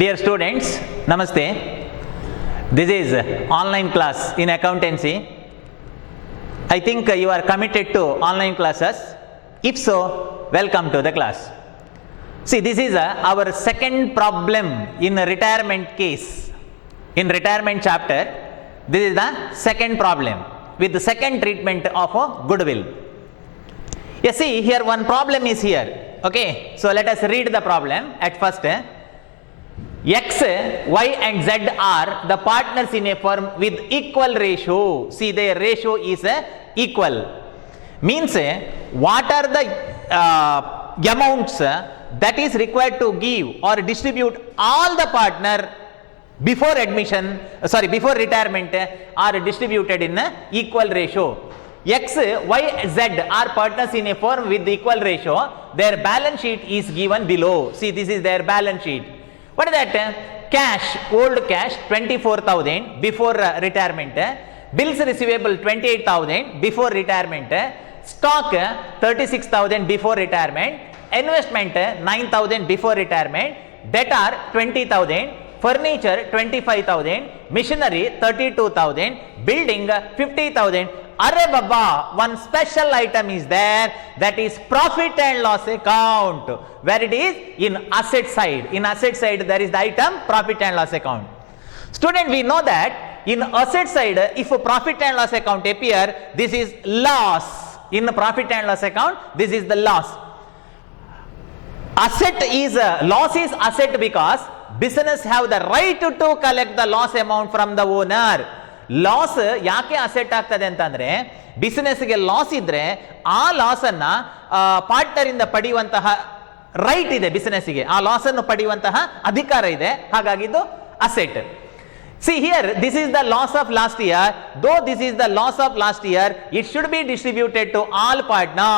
Dear students, Namaste. This is online class in accountancy. I think you are committed to online classes. If so, welcome to the class. See, this is our second problem in a retirement case. In retirement chapter, this is the second problem with the second treatment of a goodwill. You see, here one problem is here. Okay, so let us read the problem at first. X, Y and Z are the partners in a firm with equal ratio. See, their ratio is equal. Means what are the amounts that is required to give or distribute all the partner before before retirement are distributed in equal ratio. X, Y, Z are partners in a firm with equal ratio. Their balance sheet is given below. See, this is their balance sheet. What is that? Cash, old cash 24,000 before retirement, bills receivable 28,000 before retirement, stock 36,000 before retirement, investment 9,000 before retirement, debtor 20,000, furniture 25,000, machinery 32,000, building 50,000. Arre Baba, one special item is there, that is profit and loss account. Where it is? In asset side. In asset side there is the item profit and loss account. Student, we know that in asset side, if a profit and loss account appear, this is loss. In the profit and loss account, this is the loss. Asset is loss is asset because business have the right to collect the loss amount from the owner. Loss ಯಾಕೆ asset ಆಗ್ತದೆ ಅಂತಂದ್ರೆ ಬಿಸಿನೆಸ್ಗೆ loss ಇದ್ರೆ ಆ loss ಅನ್ನ partner ಇಂದ ಪಡೆಯುವಂತಹ right ಇದೆ, ಬಿಸಿನೆಸ್ಗೆ ಆ ಲಾಸ್ ಅನ್ನು ಪಡೆಯುವಂತಹ ಅಧಿಕಾರ ಇದೆ, ಹಾಗಾಗಿ ಇದು asset. See here, this is the loss of last year. Though this is the loss of last year, it should be distributed to all partner.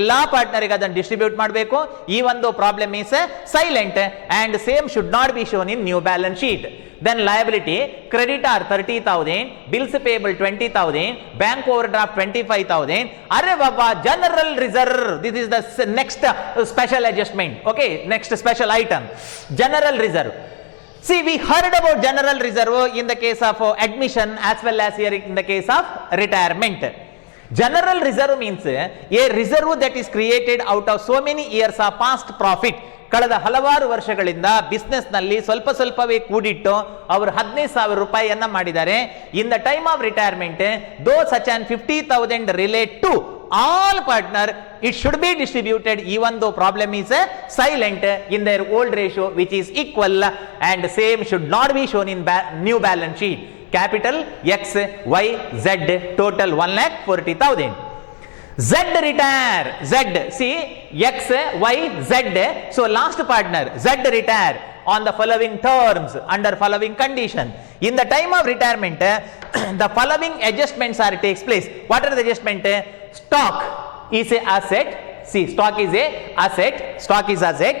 ಎಲ್ಲಾ ಪಾರ್ಟ್ನರ್ಗೆ ಅದನ್ನು ಡಿಸ್ಟ್ರಿಬ್ಯೂಟ್ ಮಾಡಬೇಕು. ಈ ಒಂದು problem is silent and same should not be shown in new balance sheet. Then liability, creditor 30,000, bills payable 20,000, bank overdraft 25,000. Arre Baba, general reserve. This is the next special adjustment. Okay, next special item, general reserve. See, we heard about general reserve in the case of admission as well as here in the case of retirement. General reserve means a reserve that is created out of so many years of past profit. ಕಳೆದ ಹಲವಾರು ವರ್ಷಗಳಿಂದ business ನಲ್ಲಿ ಸ್ವಲ್ಪ ಸ್ವಲ್ಪವೇ ಕೂಡಿಟ್ಟು ಅವರು 15,000 ರೂಪಾಯಿಯನ್ನ ಮಾಡಿದ್ದಾರೆ. In the time of retirement though such on 50,000 relate to all partner, it should be distributed even though problem is silent in their old ratio which is equal, and same should not be shown in new balance sheet. Capital X, Y, Z total 1,40,000. Z retire, Z, see X, Y, Z, so last partner Z retire on the following terms under following condition. In the time of retirement the following adjustments are takes place. What are the adjustment? Stock is a asset. See, stock is a asset. Stock is asset.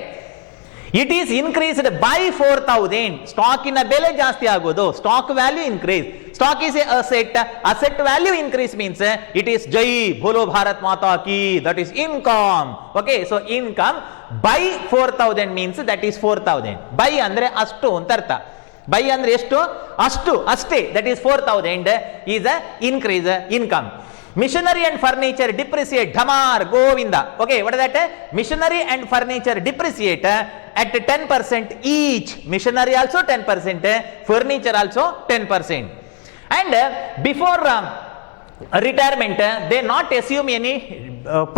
It is increased by 4,000. Stock in a bele ಜಾಸ್ತಿ ಆಗೋದು. Stock value increase. Stock is a asset. Asset value increase means it is Jai Bolo Bharat Mata Ki. That is income. Okay, so income by 4,000 means that is 4,000. By ಅಂದ್ರೆ ಅಷ್ಟು ಅಂತ ಅರ್ಥ. By ಅಂದ್ರೆ ಎಷ್ಟು? ಅಷ್ಟು ಅಷ್ಟೇ. That is 4,000 is a increase income. Machinery and furniture depreciate. Dhamar Govinda. Okay, what is that? Machinery and furniture depreciate at 10% each. Machinery also 10%, furniture also 10%. And before retirement they not assume any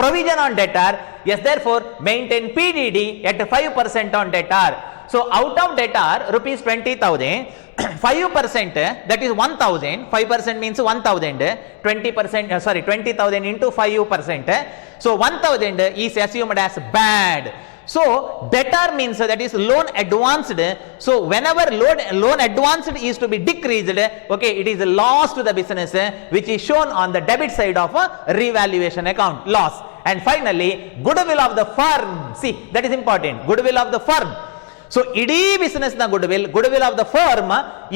provision on debtor. Yes, therefore maintain PDD at 5% on debtor. So out of debtor rupees 20,000, 5% that is 1,000. 5% means 1,000. 20% 20,000 into 5%. So 1,000 is assumed as bad. So debtor means that is loan advanced. So whenever loan advanced is to be decreased, okay, it is a loss to the business which is shown on the debit side of a revaluation account, loss. And finally goodwill of the firm. See, that is important, goodwill of the firm. So ಇಡೀ business na goodwill of the firm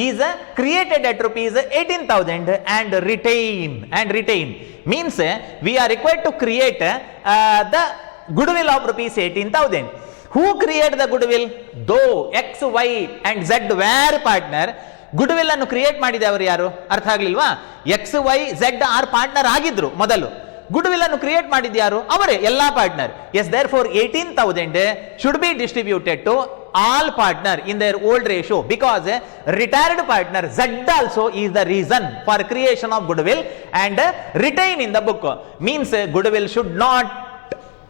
is created at rupees 18,000 and retain means we are required to create the goodwill of rupees 18,000. Who create the goodwill? Though X, Y and Z were partner, goodwill ಅನ್ನು create ಮಾಡಿದವರು ಯಾರು? ಅರ್ಥ ಆಗ್ಲಿಲ್ವಾ? X Y Z are partner ಆಗಿದ್ರು ಮೊದಲು, goodwill ಅನ್ನು create ಮಾಡಿದ ಯಾರು? ಅವರೇ, ಎಲ್ಲಾ partner. Yes, therefore 18,000 should be distributed to all partner in their old ratio, because retired partner Z also is the reason for creation of goodwill and retain in the book. Means goodwill should not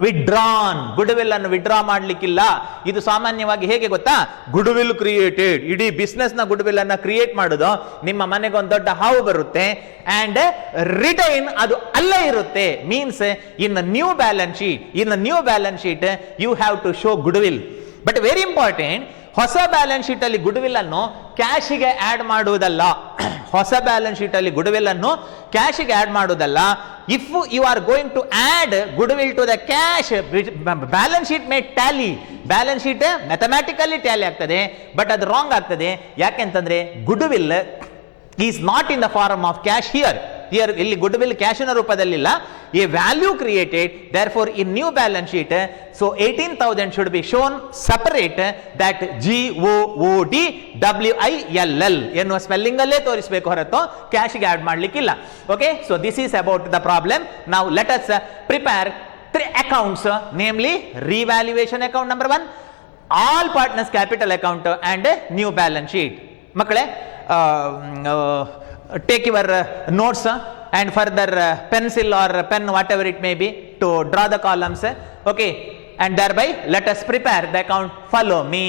withdrawn. Goodwill ಅನ್ನು withdraw ಮಾಡ್ಲಿಕ್ಕಿಲ್ಲ. ಇದು ಸಾಮಾನ್ಯವಾಗಿ ಹೇಗೆ ಗೊತ್ತಾ? Goodwill created, ಇಡೀ business ನ goodwill ಅನ್ನ create ಮಾಡುದು, ನಿಮ್ಮ ಮನೆಗೆ ಒಂದು ದೊಡ್ಡ ಹಾವು ಬರುತ್ತೆ ಅಂಡ್ ರಿಟೈನ್ ಅದು ಅಲ್ಲೇ ಇರುತ್ತೆ. Means in new balance sheet you have to show goodwill. But very important, ಹೊಸ ಬ್ಯಾಲೆನ್ಸ್ ಶೀಟ್ ಅಲ್ಲಿ ಗುಡ್ವಿಲ್ ಅನ್ನು ಕ್ಯಾಶಿಗೆ ಆಡ್ ಮಾಡುವುದಲ್ಲ. ಹೊಸ ಬ್ಯಾಲೆನ್ಸ್ ಶೀಟ್ ಅಲ್ಲಿ ಗುಡ್ವಿಲ್ ಅನ್ನು ಕ್ಯಾಶಿಗೆ ಆಡ್ ಮಾಡುವುದಲ್ಲ. If you are going to add goodwill to the cash, balance sheet may tally, balance sheet mathematically tally ಆಗ್ತದೆ, ಬಟ್ ಅದು ರಾಂಗ್ ಆಗ್ತದೆ. ಯಾಕೆಂತಂದ್ರೆ goodwill is not in the form of cash here. ಇಲ್ಲಿ goodwill ಕ್ಯಾಶಿನ ರೂಪದಲ್ಲಿಲ್ಲ, a value created. Therefore in new balance sheet, so 18,000 should be shown separate, that GOODWILL ಎನ್ನುವ spelling ಅಲ್ಲೇ ತೋರಿಸಬೇಕು ಹೊರತು ಕ್ಯಾಶ್ಗೆ ಆಡ್ ಮಾಡ್ಲಿಕ್ಕಿಲ್ಲ. Okay, so this is about the problem. Now let us prepare 3 accounts, namely revaluation account number 1, all partners capital account and new balance sheet. ಮಕ್ಕಳೇ, take your notes and further pencil or pen, whatever it may be, to draw the columns. Okay, and thereby let us prepare the account. Follow me.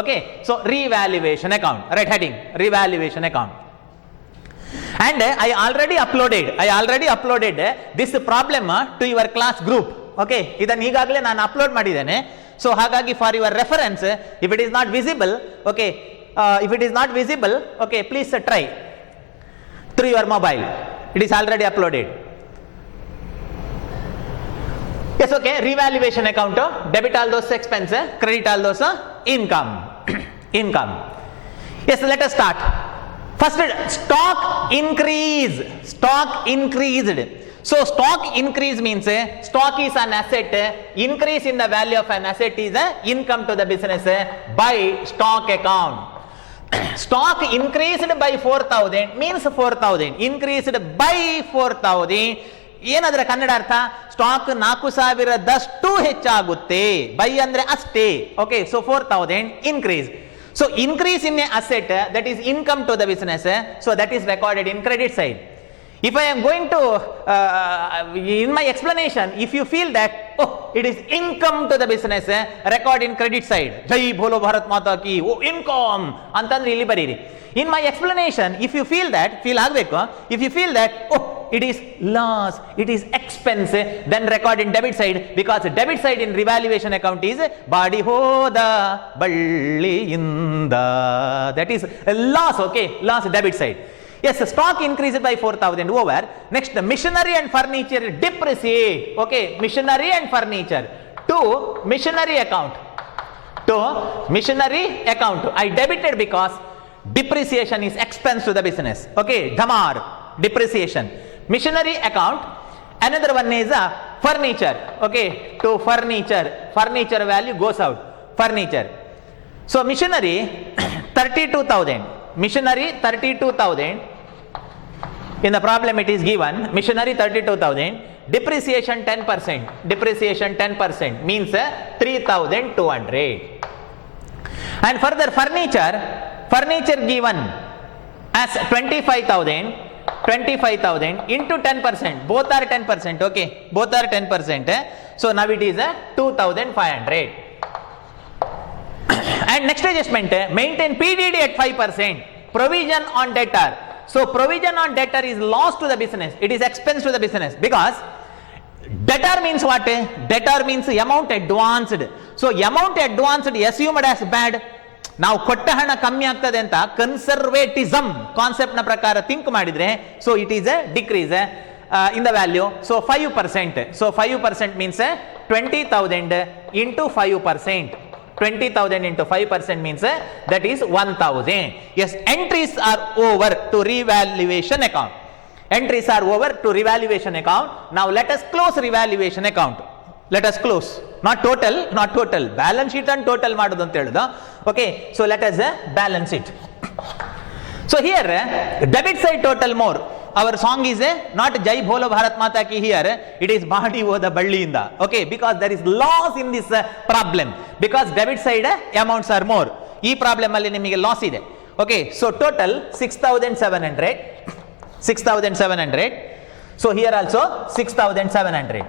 Okay, so revaluation account, right heading, revaluation account. And I already uploaded this problem to your class group. Okay, ಇದನ್ನು ಈಗಾಗಲೇ ನಾನು upload ಮಾಡಿದ್ದೇನೆ. So ಹಾಗಾಗಿ for your reference, if it is not visible, okay, okay, please try through your mobile. It is already uploaded. Yes, okay, revaluation account, debit all those expense, credit all those income. Yes, let us start. First, stock increased. So stock increase means stock is an asset, increase in the value of an asset is income to the business by stock account. Stock increased by 4,000 means 4,000 increased by 4,000. ಏನದರ Kannada ಅರ್ಥ? Stock 4,000ದಷ್ಟು ಹೆಚ್ಚಾಗುತ್ತೆ. By ಅಂದ್ರೆ ಅಷ್ಟೇ. Okay, so 4,000 increase. So increase in a asset, that is income to the business, so that is recorded in credit side. If I am going to in my explanation, if you feel that it is income to the business, record in credit side. Jai Bolo Bharat Mata ki, income ಅಂತಂದ್ರೆ ಇಲ್ಲಿ ಬರೀರಿ. In my explanation, if you feel ಆಗಬೇಕು, if you feel that it is loss, it is expense, then record in debit side, because debit side in revaluation account is body ಹೋದ ಬಳ್ಳಿಯಿಂದ, that is loss. Okay, loss debit side. Yes, stock increased by 4,000 over. Next, machinery and furniture depreciate. Okay, machinery and furniture to machinery account. I debited because depreciation is expense to the business. Okay, dhamar, depreciation. Machinery account. Another one is furniture. Okay, to furniture value goes out. Furniture. So machinery 32,000. Machinery 32,000. In the problem it is given machinery 32,000, depreciation 10% means 3,200. And further furniture given as 25,000 into 10%, both are 10%. Okay, both are 10%. So now it is 2,500. And next adjustment, maintain PDD at 5%. Provision on debtor. So provision on debtor is loss to the business. It is expense to the business, because debtor means what? Debtor means amount advanced. So amount advanced assumed as bad. ನಾವು ಕೊಟ್ಟ ಹಣ ಕಮ್ಮಿ ಆಗ್ತದೆ ಅಂತ conservatism concept ನ ಪ್ರಕಾರ think ಮಾಡಿದ್ರೆ, so it is A decrease in the value. So 5%. So 5% means 20,000 into 5%. 20,000 into 5% means that is 1,000. Yes, entries are over to revaluation account. Now let us close revaluation account. Let us close, not total balance sheet and total ಮಾಡೋದು ಅಂತ ಹೇಳುದು. Okay, so let us balance it. So here debit side total more. Our song is not ಜೈ ಭೋಲೋ ಭಾರತ್ ಮಾತಾ ಕಿ, here it is ಬಾಡಿ ಹೋದ ಬಳ್ಳಿಯಿಂದ. Okay, because there is loss in this problem, because debit side amounts are more. ಈ problem ಅಲ್ಲಿ ನಿಮಗೆ loss ಇದೆ. Okay, so total 6,700. So here also 6,700.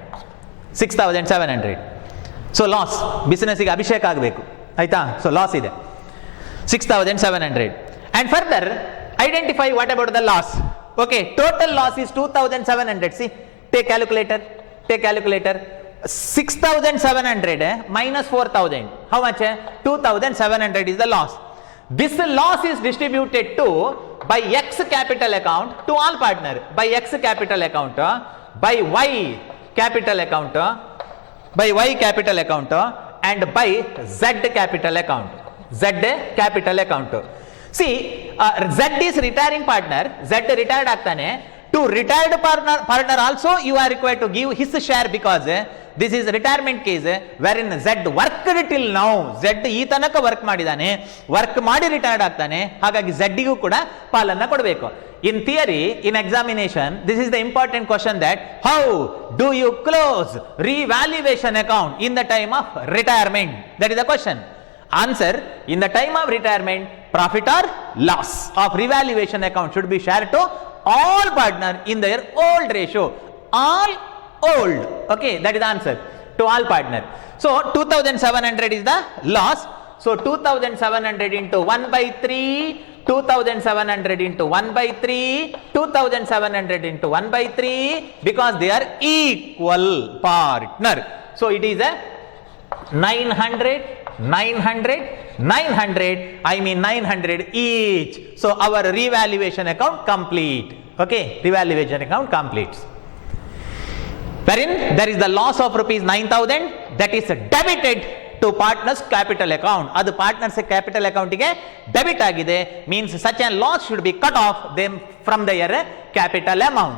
So loss, ಬಿಸಿನೆಸ್ಗೆ ಅಭಿಷೇಕ ಆಗಬೇಕು, ಆಯ್ತಾ? ಸೊ ಲಾಸ್ ಇದೆ 6,700. And further identify what about the loss. Okay, total loss is 2,700. See, take calculator. 6,700 minus 4,000, how much? 2,700 is the loss. This loss is distributed to by X capital account to all partner, by X capital account, by Y capital account, by Y capital account, and by Z capital account. See, Z is retiring partner, Z retired ಆಗ್ತಾನೆ. To retired partner also you are required to give his share, because this is retirement case wherein Z worked till now. Z ಈ ತನಕ work ಮಾಡಿದಾನೆ, work ಮಾಡಿ retired ಆಗ್ತಾನೆ, ಹಾಗಾಗಿ Z ಗೂ ಕೂಡ ಪಾಲನ್ನ ಕೊಡಬೇಕು. In theory, in examination, this is the important question, that how do you close revaluation account in the time of retirement? That is the question. Answer: in the time of retirement, profit or loss of revaluation account should be shared to all partner in their old ratio. All old. Okay, that is the answer, to all partner. So 2,700 is the loss. So 2,700 into 1 by 3, 2,700 into 1 by 3, 2,700 into 1 by 3, because they are equal partner. So it is a 900, I mean 900 each. So our revaluation account complete. Okay, revaluation account completes. Wherein there is the loss of rupees 9,000, that is debited to partners capital account. Adu partners capital account ige debit agide, means such a loss should be cut off them from their capital amount.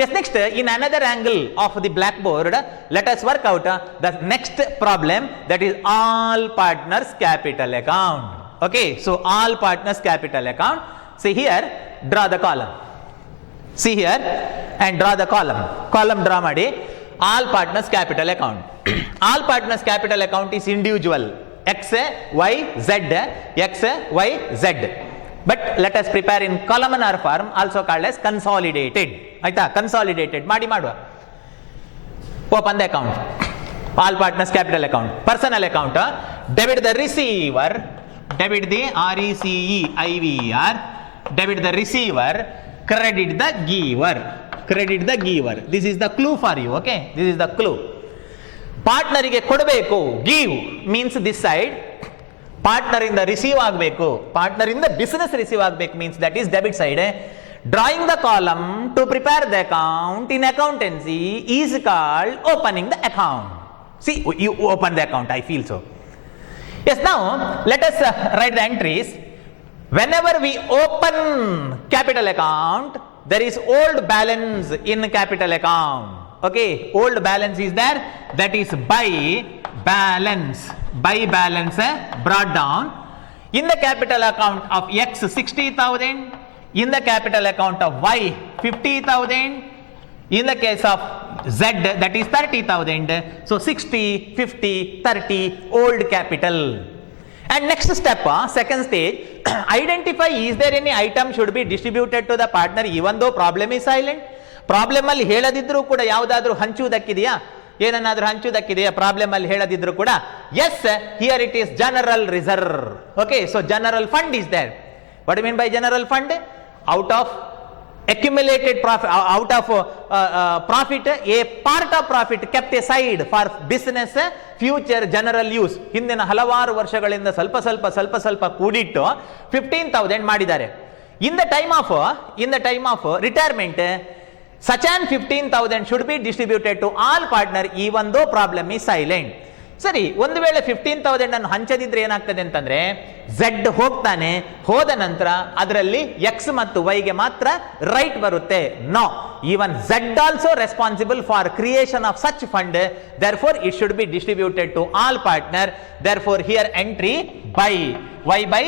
Yes, next, in another angle of the blackboard, let us work out the next problem, that is all partners capital account. Okay, so all partners capital account. See here, draw the column. See here and draw the column. Column draw ಮಾಡಿ, all partners capital account. All partners capital account is individual, X, Y, Z, X, Y, Z. But let us prepare in columnar form, also called as consolidated. ಆಯ್ತಾ? consolidated ಮಾಡಿ ಮಾಡುವ. Open the account. All partners capital account. Personal account, debit the receiver, debit the RECEIVER, debit the receiver, credit the giver. This is the clue for you. Okay, this is the clue. ಪಾರ್ಟ್ನರಿಗೆ ಕೊಡಬೇಕು, give means this side, partner ಇಂದ receive ಆಗಬೇಕು, partner ಇಂದ business receive ಆಗಬೇಕು, means that is debit side. Drawing the column to prepare the account in accountancy is called opening the account. See, you open the account, I feel so. Yes, now let us write the entries. Whenever we open capital account, there is old balance in capital account. Okay, old balance is there, that is by balance brought down in the capital account of X 60,000, in the capital account of Y 50,000, in the case of Z that is 30,000. So 60, 50, 30 old capital. And next step, second stage, identify is there any item should be distributed to the partner even though problem is silent. Problem ಅಲ್ಲಿ ಹೇಳದಿದ್ರು ಕೂಡ ಯಾವುದಾದ್ರೂ ಹಂಚುವುದಕ್ಕಿದೆಯಾ, ಏನನ್ನಾದ್ರೂ ಹಂಚುವುದಕ್ಕಿದೆಯಾ problem ಅಲ್ಲಿ ಹೇಳದಿದ್ರು ಕೂಡ? Yes, here it is general reserve. Okay, so general fund is there. What you mean by general fund? Out of accumulated profit, out of profit, a part of profit kept aside for business future general use. ಹಿಂದಿನ ಹಲವಾರು ವರ್ಷಗಳಿಂದ ಸ್ವಲ್ಪ ಕೂಡಿಟ್ಟು 15,000 ಮಾಡಿದ್ದಾರೆ. in the time of retirement, such an 15,000 should be distributed to all partner even though problem is silent. ಸರಿ, ಒಂದು ವೇಳೆ 15,000 ಅನ್ನು ಹಂಚದಿದ್ರೆ ಏನಾಗ್ತದೆ ಅಂತಂದ್ರೆ, ಝೆಡ್ ಹೋಗ್ತಾನೆ, ಹೋದ ನಂತರ ಅದರಲ್ಲಿ ಎಕ್ಸ್ ಮತ್ತು ವೈಗೆ ಮಾತ್ರ ರೈಟ್ ಬರುತ್ತೆ. No, even Z also responsible for creation of such fund, therefore it should be distributed to all partner. Therefore here entry by. Why by?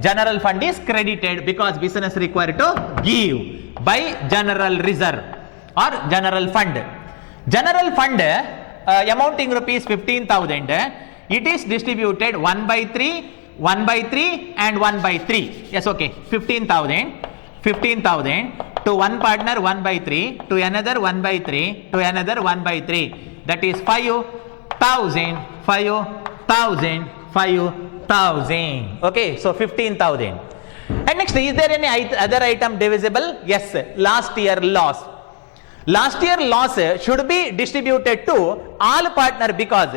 General fund is credited because business required to give by general reserve or general fund. General fund amounting rupees 15,000, it is distributed 1/3, 1/3 and 1/3. Yes, okay. 15,000 to one partner 1/3, to another 1/3, to another 1/3. That is 5,000, 5,000, 5,000. Okay, so 15,000. And next, is there any other item divisible? Yes, last year loss. Last year loss should be distributed to all partner because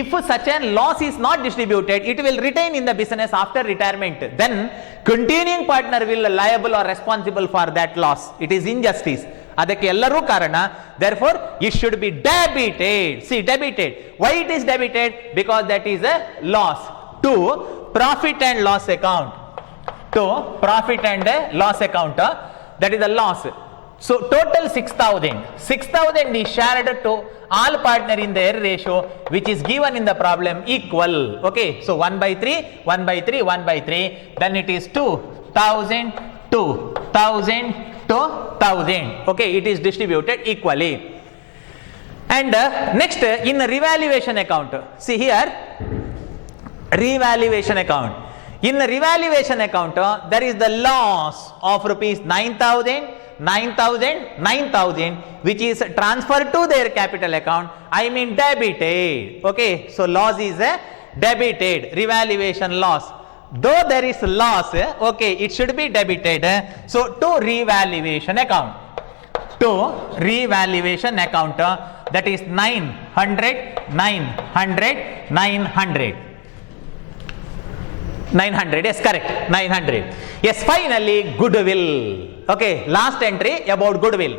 if such an loss is not distributed, it will retain in the business after retirement. Then continuing partner will liable or responsible for that loss. It is injustice. ಅದಕ್ಕೆ ಎಲ್ಲರೂ ಕಾರಣ. Therefore it should be debited. See, debited. Why it is debited? Because that is a loss to profit and loss account. To profit and loss account, that is a loss. So total 6,000. 6,000 is shared to all partner in their ratio, which is given in the problem equal. Okay, so 1/3, 1/3, 1/3. Then it is 2,000, 2,000, 2,000. Okay, it is distributed equally. And next, in revaluation account, see here, revaluation account. In revaluation account, there is the loss of rupees 9,000, 9,000, 9,000, which is transferred to their capital account. I mean debited. Okay, so loss is debited, revaluation loss. Though there is loss, okay, it should be debited. So to revaluation account. To revaluation account, that is 900, 900, 900. 900, yes, correct, 900. Yes, finally, goodwill. Okay, last entry about goodwill.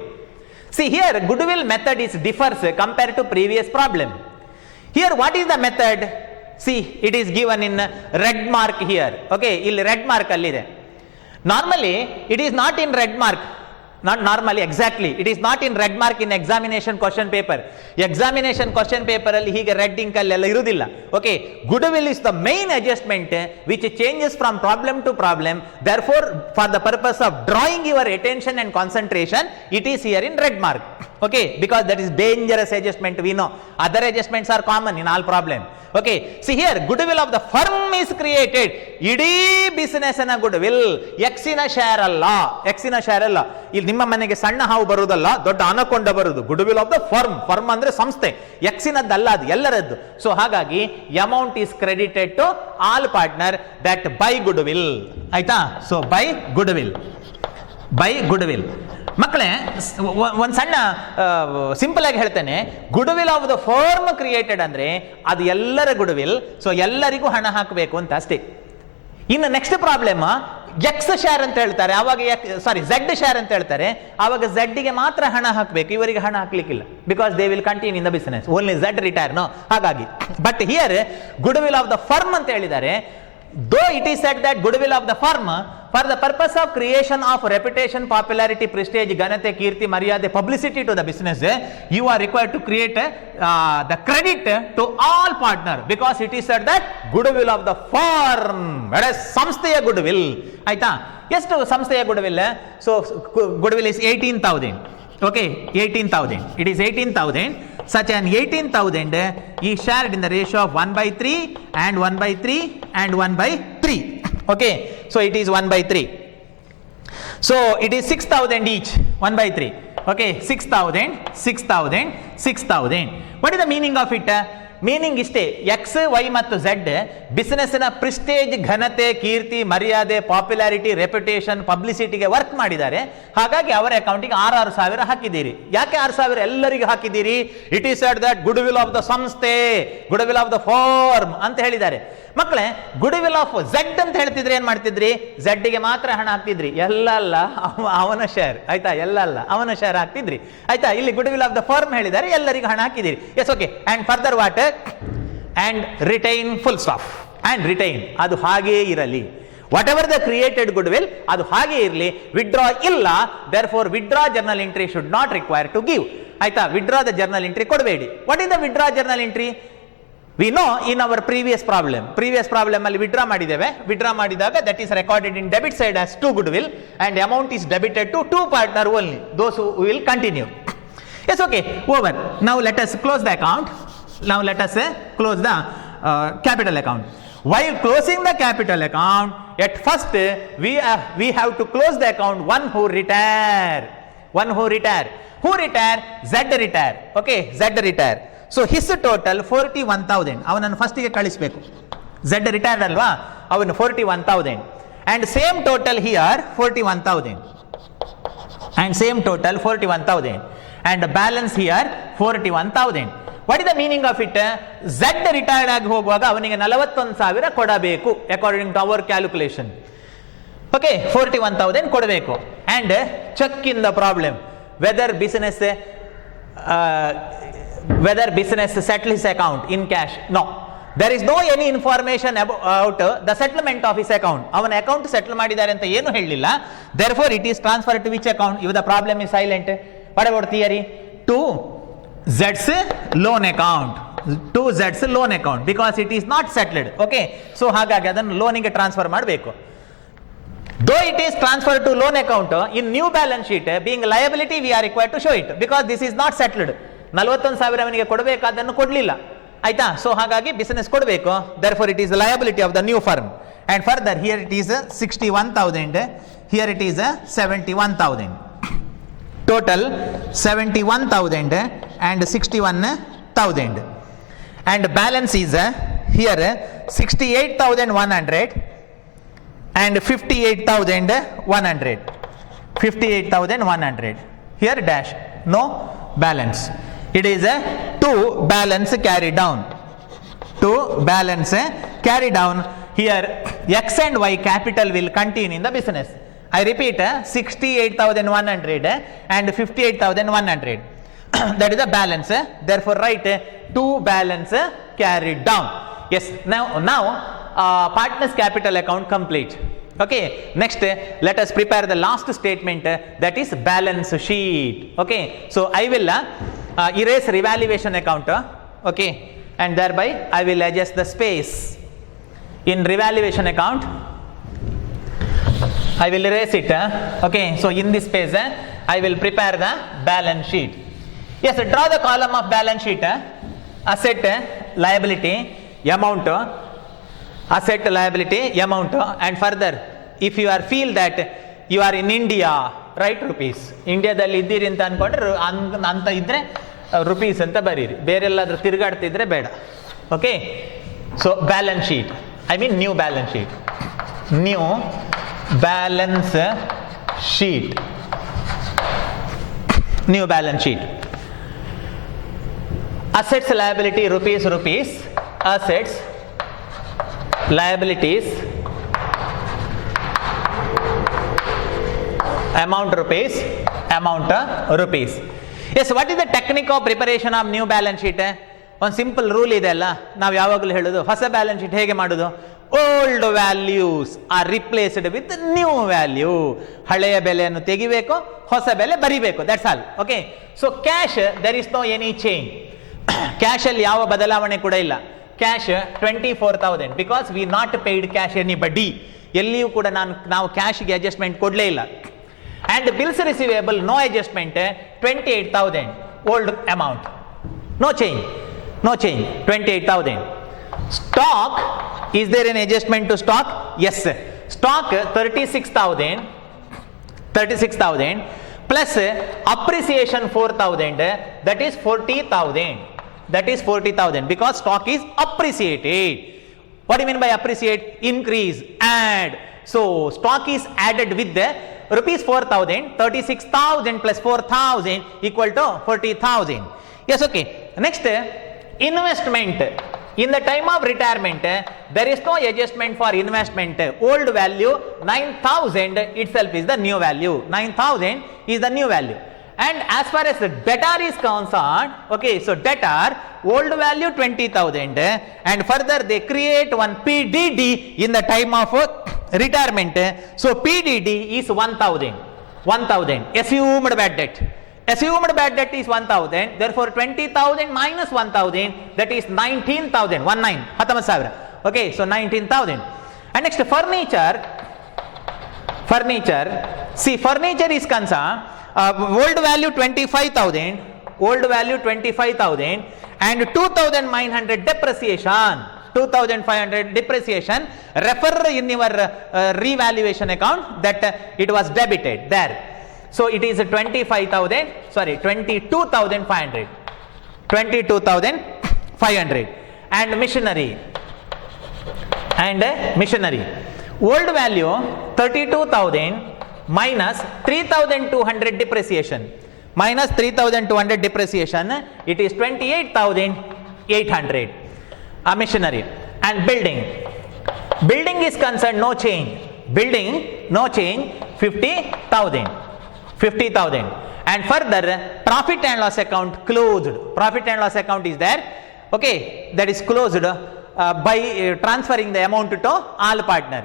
See here, goodwill method is differs compared to previous problem. Here, what is the method? See, it is given in red mark here. Okay, il red mark allide. Normally, it is not in red mark. Not normally, exactly. It is not in red mark in examination question paper. Examination question paper alli hige red ink allella irudilla. Okay, goodwill is the main adjustment which changes from problem to problem. Therefore, for the purpose of drawing your attention and concentration, it is here in red mark. Okay, because that is dangerous adjustment, we know. Other adjustments are common in all problem. Okay, see here, goodwill of the firm is created. Idi business na goodwill. Xina share alla. Xina share alla. ಇಲ್ಲಿ ನಿಮ್ಮ ಮನೆಗೆ ಸಣ್ಣ ಹಾವು ಬರುವುದಲ್ಲ, ದೊಡ್ಡ anaconda ಬರುವುದು. Goodwill of the firm. Firm ಅಂದ್ರೆ ಸಂಸ್ಥೆ. ಎಕ್ಸಿನದ್ದಲ್ಲ, ಅದು ಎಲ್ಲರದ್ದು. ಸೊ ಹಾಗಾಗಿ amount is credited to all partner that by goodwill. ಆಯ್ತಾ? So by goodwill. By goodwill. ಮಕ್ಕಳೇ, ಒಂದು ಸಣ್ಣ ಸಿಂಪಲ್ ಆಗಿ ಹೇಳ್ತೇನೆ. Goodwill of the firm created ಅಂದ್ರೆ ಅದು ಎಲ್ಲರ ಗುಡ್ವಿಲ್. ಸೊ ಎಲ್ಲರಿಗೂ ಹಣ ಹಾಕಬೇಕು ಅಂತ ಅಷ್ಟೇ. ಇನ್ನು ನೆಕ್ಸ್ಟ್ ಪ್ರಾಬ್ಲಮ್, ಎಕ್ಸ್ ಶೇರ್ ಅಂತ ಹೇಳ್ತಾರೆ, ಅವಾಗ ಝೆಡ್ ಶೇರ್ ಅಂತ ಹೇಳ್ತಾರೆ, ಅವಾಗ ಝೆಡ್ಗೆ ಮಾತ್ರ ಹಣ ಹಾಕಬೇಕು, ಇವರಿಗೆ ಹಣ ಹಾಕ್ಲಿಕ್ಕಿಲ್ಲ. Because they will continue in the business, only Z retire no. ಹಾಗಾಗಿ but here goodwill of the firm ಅಂತ ಹೇಳಿದ್ದಾರೆ. Though it is said that goodwill of the firm for the purpose of creation of reputation, popularity, prestige, ganate, kirti, maryade, publicity to the business, you are required to create the credit to all partner, because it is said that goodwill of the firm, that is samsteya goodwill. Aita, yes, to samsteya goodwill. So goodwill is 18,000. Okay, 18,000. It is 18,000. Such an 18,000 is shared in the ratio of 1/3 and 1/3 and 1/3. Okay, so it is 1/3. So it is 6,000 each, 1/3. Okay, 6,000, 6,000, 6,000. What is the meaning of it? Meaning ಇಷ್ಟೇ, X Y ಮತ್ತು Z ಬಿಸಿನೆಸ್ನ prestige, ಘನತೆ, ಕೀರ್ತಿ, ಮರ್ಯಾದೆ, popularity, reputation, ಪಬ್ಲಿಸಿಟಿಗೆ work ಮಾಡಿದ್ದಾರೆ. ಹಾಗಾಗಿ ಅವರ ಅಕೌಂಟಿಗೆ 6,000 ಹಾಕಿದ್ದೀರಿ. ಯಾಕೆ 6,000 ಎಲ್ಲರಿಗೂ ಹಾಕಿದ್ದೀರಿ? It is said that goodwill of the ಸಂಸ್ಥೆ, ಗುಡ್ವಿಲ್ ಆಫ್ ದ ಫರ್ಮ್ ಅಂತ ಹೇಳಿದ್ದಾರೆ. ಮಕ್ಕಳೇ, ಗುಡ್ವಿಲ್ ಆಫ್ ಝೆಡ್ ಅಂತ ಹೇಳ್ತಿದ್ರೆ ಏನ್ ಮಾಡ್ತಿದ್ರಿ? ಝೆಡ್ಗೆ ಮಾತ್ರ ಹಣ ಹಾಕ್ತಿದ್ರಿ, ಎಲ್ಲಲ್ಲ ಅವನ ಶೇರ್. ಆಯ್ತಾ? ಎಲ್ಲಲ್ಲ ಅವನ ಶೇರ್ ಹಾಕ್ತಿದ್ರಿ. ಆಯ್ತಾ? ಇಲ್ಲಿ ಗುಡ್ವಿಲ್ ಆಫ್ ದ ಫರ್ಮ್ ಹೇಳಿದ್ದಾರೆ, ಎಲ್ಲರಿಗೂ ಹಣ ಹಾಕಿದಿರಿ. Yes, okay. And further what? And retain, full stop. And retain, ಅದು ಹಾಗೇ ಇರಲಿ. Whatever the created goodwill ಅದು ಹಾಗೆ ಇರಲಿ, ವಿಡ್ರಾ ಇಲ್ಲ, therefore withdraw journal entry should not require to give. ಆಯ್ತಾ, ವಿಡ್ರಾ ದ ಜರ್ನಲ್ ಎಂಟ್ರಿ ಕೊಡಬೇಡಿ. What is the withdraw journal entry? We know in our previous problem ಅಲ್ಲಿ withdraw ಮಾಡಿದ್ದೇವೆ. Withdraw ಮಾಡಿದಾಗ that is recorded in debit side as to goodwill and amount is debited to to partner only, those who will continue. Yes, okay, over. Now let us close the account. Now let us close the capital account. While closing the capital account, at first we have to close the account one who retire. Who retire? Z retire. Okay, Z retire. So his total 41,000. ಅವನನ್ನು first ಗೆ ಕಳಿಸಬೇಕು. Z retired ಅಲ್ವಾ, ಅವನು 41,000 and same total here 41,000 and same total 41,000 and balance here 41,000. What is the meaning of it? Z retired ಆಗಿ ಹೋಗುವಾಗ ಅವನಿಗೆ 41,000 ಕೊಡಬೇಕು according to our calculation. Okay, 41,000 ಕೊಡಬೇಕು. And check in the problem whether business settle his account in cash. No, there is no any information about the settlement of his account. ಅವನ account settle ಮಾಡಿದ್ದಾರೆ ಅಂತ ಏನು ಹೇಳಲಿಲ್ಲ. therefore it is transferred to which account? If the problem is silent. What about theory? To Z's loan account. To Z's loan account because it is not settled. Okay, so ಹಾಗಾಗಿ ಅದನ್ನು ಲೋನಿಗೆ transfer ಮಾಡಬೇಕು. Though it is transferred to loan account, in new balance sheet being liability we are required to show it because this is not settled. 41,000 ಅವನಿಗೆ ಕೊಡಬೇಕಾದನ್ನು ಕೊಡಲಿಲ್ಲ. ಆಯ್ತಾ, so ಹಾಗಾಗಿ business ಕೊಡಬೇಕು. therefore it is the liability of the new firm. And further here it is 61,000, here it is 71,000. Total 71,000 and 61,000 and balance is here 68,100 and 58,100. 58,100 here dash, no balance. It is a to balance carry down. To balance carry down. Here X and Y capital will continue in the business. I repeat, 68,100 and 58,100. That is the balance. Therefore write to balance carried down. Yes, now partners capital account complete. Okay, next let us prepare the last statement, that is balance sheet. Okay, so I will erase revaluation account. Okay, and thereby I will adjust the space in revaluation account. I will erase it. Okay, so in this space I will prepare the balance sheet. Yes, draw the column of balance sheet. Asset, liability, amount, asset, liability, amount, and further if you are feel that you are in India, write rupees. ಇಂಡಿಯಾದಲ್ಲಿ ಇದ್ದೀರಿ ಅಂತ ಅನ್ಕೊಂಡ್ರೆ ಅಂತ ಇದ್ರೆ rupees ಅಂತ ಬರೀರಿ, ಬೇರೆಲ್ಲಾದ್ರೂ ತಿರುಗಾಡ್ತಿದ್ರೆ ಬೇಡ. Okay, so balance sheet, I mean new balance sheet. New balance sheet. New balance sheet. Assets, liability, rupees, assets, liabilities, amount rupees. Yes, what is the technique of preparation of new balance sheet? ಒಂದು simple rule ಇದೆ ಅಲ್ಲ, ನಾವು ಯಾವಾಗಲೂ ಹೇಳೋದು ಹೊಸ balance sheet ಹೇಗೆ ಮಾಡೋದು? Old values are replaced with new value. ಹಳೆಯ ಬೆಲೆಯನ್ನು ತೆಗಿಬೇಕು, ಹೊಸ ಬೆಲೆ ಬರಿಬೇಕು, that's all. Okay, so cash there is no any change. Cash ಅಲ್ಲಿ ಯಾವ ಬದಲಾವಣೆ ಕೂಡ ಇಲ್ಲ. Cash 24,000 because we not paid cash anybody. ಎಲ್ಲಿಯೂ ಕೂಡ ನಾವು ಕ್ಯಾಶ್ಗೆ ಅಡ್ಜಸ್ಟ್ಮೆಂಟ್ ಕೊಡಲೇ ಇಲ್ಲ. And bills receivable no adjustment, 28,000 old amount, no change 28,000. Stock, is there an adjustment to stock? Yes, stock 36,000 plus appreciation 4,000, that is 40,000 because stock is appreciated. What do you mean by appreciate? Increase, add. So stock is added with the rupees 4,000, 36,000 plus 4,000 equal to 40,000. Yes, okay. Next, investment. In the time of retirement, there is no adjustment for investment. Old value 9,000 itself is the new value. 9,000 is the new value. And as far as the debtor is concerned, okay, so debtor, old value 20,000 and further they create one PDD in the time of retirement. So PDD is 1000. Assumed bad debt. Assumed bad debt is 1000. Therefore 20,000 minus 1000, that is 19,000. 19,000. Okay, so 19,000. And next furniture. See, furniture is concerned. Old value 25,000. And 2,900 depreciation. 2,500 depreciation. Refer in your revaluation account that it was debited there. So it is 22,500. 22,500. And machinery. Old value 32,000 minus 3,200 depreciation. It is 28,800. Machinery. And building is concerned, no change. 50,000. And further, profit and loss account closed. Profit and loss account is there. Okay, that is closed by transferring the amount to all partner.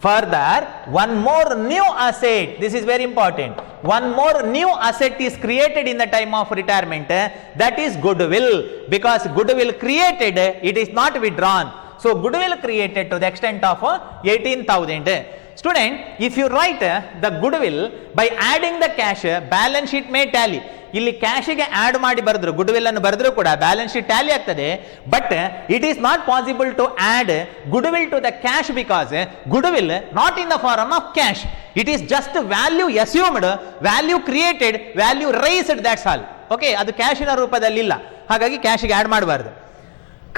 Further, one more new asset. This is very important. One more new asset is created in the time of retirement. That is goodwill. Because goodwill created, it is not withdrawn. So goodwill created to the extent of 18,000. Student, if you write the goodwill by adding the cash, balance sheet may tally. ಇಲ್ಲಿ ಕ್ಯಾಶಿಗೆ add ಮಾಡಿ ಬರೆದ್ರು, goodwill ಅನ್ನು ಬರೆದ್ರು ಕೂಡ balance sheet tally ಆಗ್ತದೆ. But it is not possible to add goodwill to the cash because goodwill not in the form of cash. It is just value assumed, value created, value raised, that's all. Okay, ಅದು ಕ್ಯಾಶಿನ ರೂಪದಲ್ಲಿ ಇಲ್ಲ, ಹಾಗಾಗಿ ಕ್ಯಾಶಿಗೆ add ಮಾಡಬಾರ್ದು.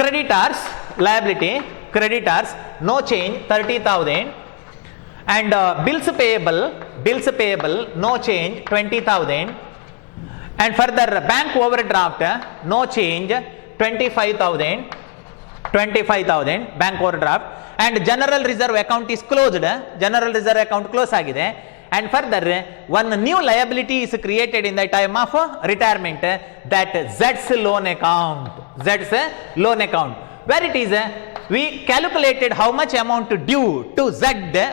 Creditors liability, creditors no change 30,000. And bills payable no change 20,000. And further bank overdraft no change 25,000 bank overdraft. And general reserve account is closed. General reserve account close agide. And further one new liability is created in the time of retirement, that Z's loan account. Where it is we calculated how much amount due to Z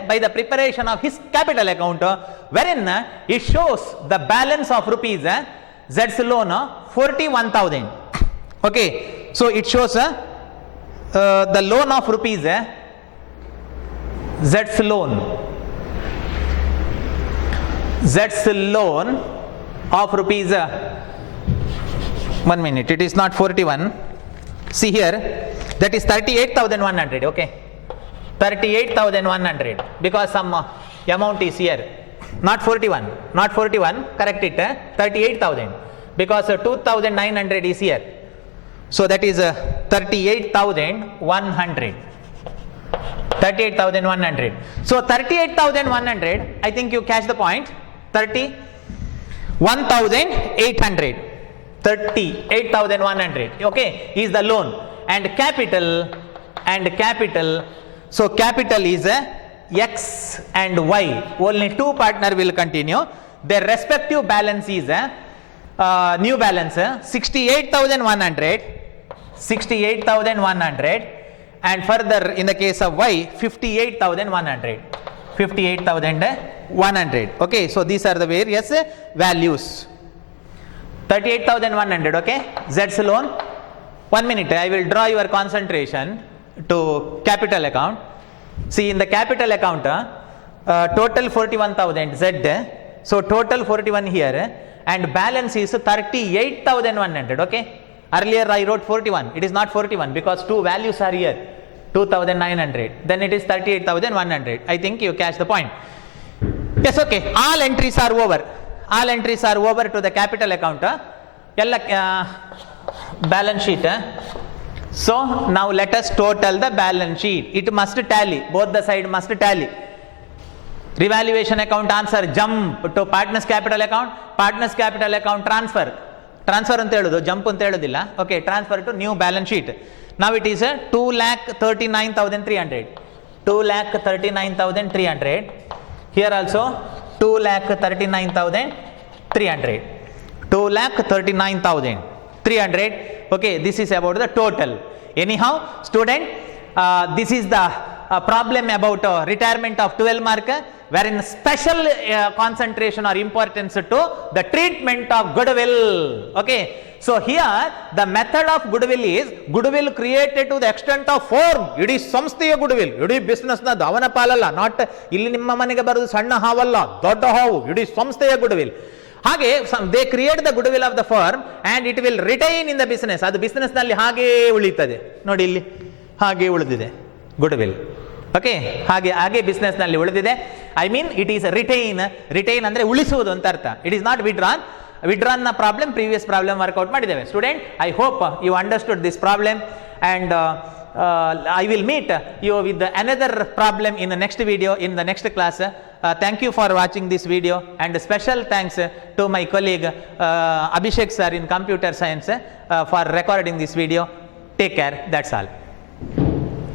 by the preparation of his capital account, wherein it shows the balance of rupees Z's loan 41,000. Okay, so it shows the loan of rupees Z's loan of rupees 1 minute, it is not 41. See here, that is 38,100. Okay, 38,100 because some amount is here, not 41, correct it, 38,000 because 2,900 is here, so that is 38,100. So 38,100, I think you catch the point. 38,100, okay, is the loan. And capital, so capital is X and Y, only two partner will continue. Their respective balance is new balance 68,100, and further in the case of Y 58,100. Okay, so these are the various values. 38,100, okay, Z's loan. 1 minute, I will draw your concentration to capital account. See, in the capital account, total 41,000 Z, so total 41 here, and balance is 38,100. Okay, earlier I wrote 41, it is not 41 because two values are here, 2,900, then it is 38,100. I think you catch the point. Yes, okay, all entries are over to the capital account. Balance sheet. So now let us total the balance sheet. It must tally, both the side must tally. Revaluation account answer jump to partners capital account transfer anta heludu, jump anta heludilla. Okay, transfer to new balance sheet. Now it is 2,39,300. 2,39,300. Here also 2,39,300. 2,39,300. Okay, this is about the total. Anyhow, student, this is the problem about retirement of 12 mark, wherein special concentration or importance to the treatment of goodwill. Okay, so here the method of goodwill is goodwill created to the extent of form. ಇಡೀ ಸಂಸ್ಥೆಯ goodwill, ಇಡೀ business ನ ಅವನ ಪಾಲಲ್ಲ, not ಇಲ್ಲಿ ನಿಮ್ಮ ಮನೆಗೆ ಬರೋದು ಸಣ್ಣ ಹಾವಲ್ಲ, ದೊಡ್ಡ ಹಾವು, ಇಡೀ ಸಂಸ್ಥೆಯ ಗುಡ್ವಿಲ್. ಹಾಗೆ they create the goodwill of the firm and it will retain in the business. ಅದು ಬಿಸ್ನೆಸ್ ನಲ್ಲಿ ಹಾಗೇ ಉಳಿತದೆ. ನೋಡಿ ಇಲ್ಲಿ ಹಾಗೆ ಉಳಿದಿದೆ ಗುಡ್ವಿಲ್. ಓಕೆ, ಹಾಗೆ ಬಿಸ್ನೆಸ್ ನಲ್ಲಿ ಉಳಿದಿದೆ. I mean it is retain ಅಂದ್ರೆ ಉಳಿಸುವುದು ಅಂತ ಅರ್ಥ. ಇಟ್ ಈಸ್ ನಾಟ್ ವಿಡ್ರಾನ್ ನ ಪ್ರಾಬ್ಲಮ್ ಪ್ರೀವಿಯಸ್ ಪ್ರಾಬ್ಲಮ್ ವರ್ಕೌಟ್ ಮಾಡಿದ್ದೇವೆ. Student, I hope you understood this problem and I will meet you with another problem in the next video, in the next class. Thank you for watching this video, and special thanks to my colleague Abhishek sir in computer science for recording this video. Take care. That's all.